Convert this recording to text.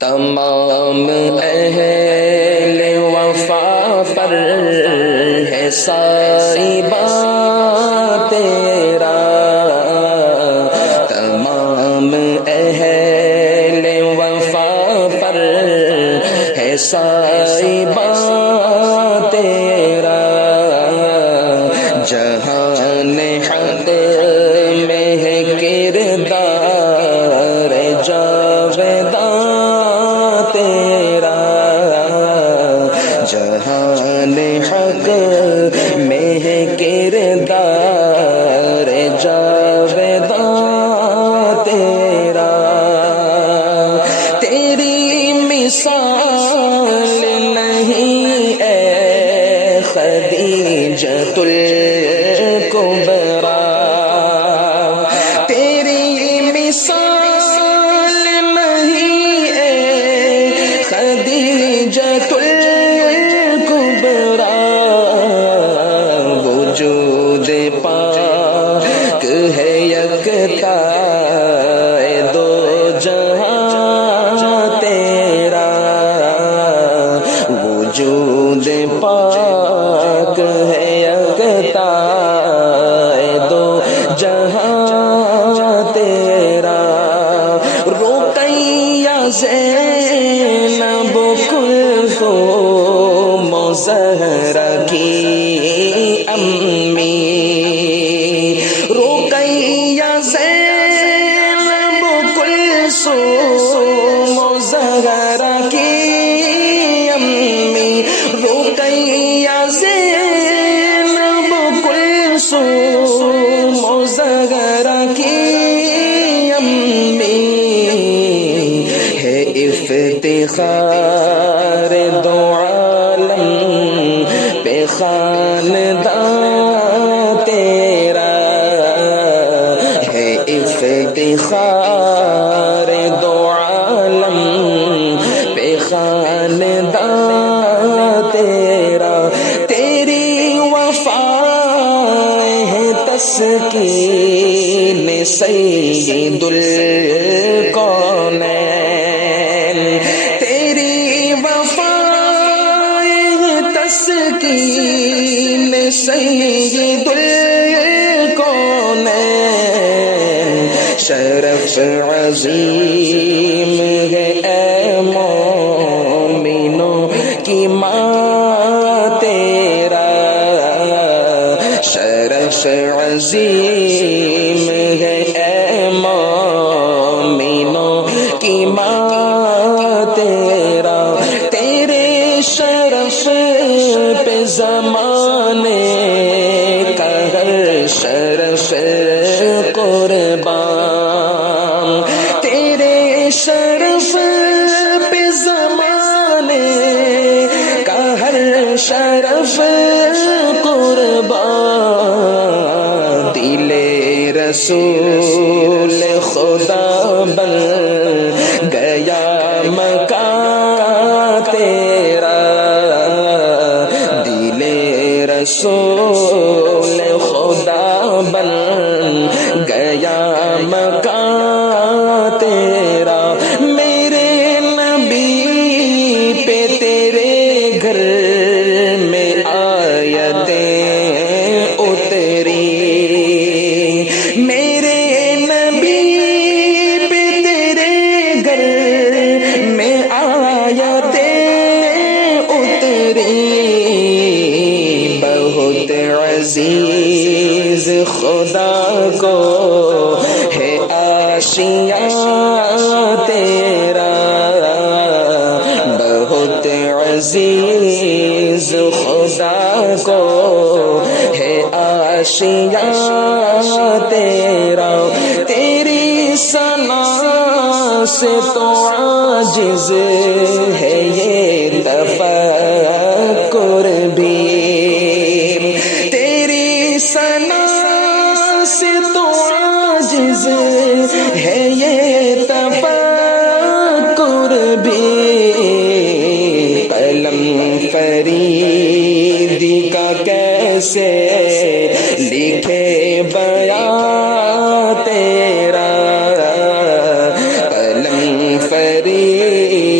تمام اہل وفا پر ہے سائبہ تیرا، تمام اہل وفا پر ہے سائبہ تیرا، جہان حق میں ہے کردار جاویداں تیرا، جہان حق میں ہے کردار جاویداں تیرا، تیری مثال نہیں اے خدیجۃ الکبریٰ، تیری مثال نہیں اے خدیجۃ الکبریٰ، وجود پاک ہے یکتا دو جہاں تیرا، وجود پاک ہے یکتا دو جہاں تیرا، رقیہ زینب کلثوم زہرا کی امی، رقیہ زینب کلثوم زہرا کی امی، رقیہ زینب کلثوم زہرا کی امی، ہے افتخار دو عالم پہ خاندان تیرا، ہے افتخار دو عالم پہ خاندان تیرا، تیری وفا ہے تسکین سید الکونین، تیری وفا ہے تسکین سید الکونین، شرف عظیم ہے اے مومنوں کی ماں تیرا، شرف عظیم ہے اے مومنوں کی ماں تیرا، تیرے شرف پہ زمانے کا ہر شرف قربان، تیرے شرف پہ زمانے کا ہر شرف قربان، دل رسول خدا بن گیا مکان تیرا، دل رسول خدا بن گیا مکان تیرا، میرے نبی پہ تیرے گھر میں آیتیں اتری، میرے نبی پہ تیرے گھر میں آیتیں اتری، بہت عزیز خدا کو ہے آشیاں تیرا، بہت عزیز خدا کو ہے آشیاں تیرا، تیری ثنا سے تو عاجز ہے یہ تفکر بھی، تیری ثنا سے تو عاجز ہے یہ تفکر بھی، قلم فرید کا کیسے لکھے بیان تیرا، قلم فرید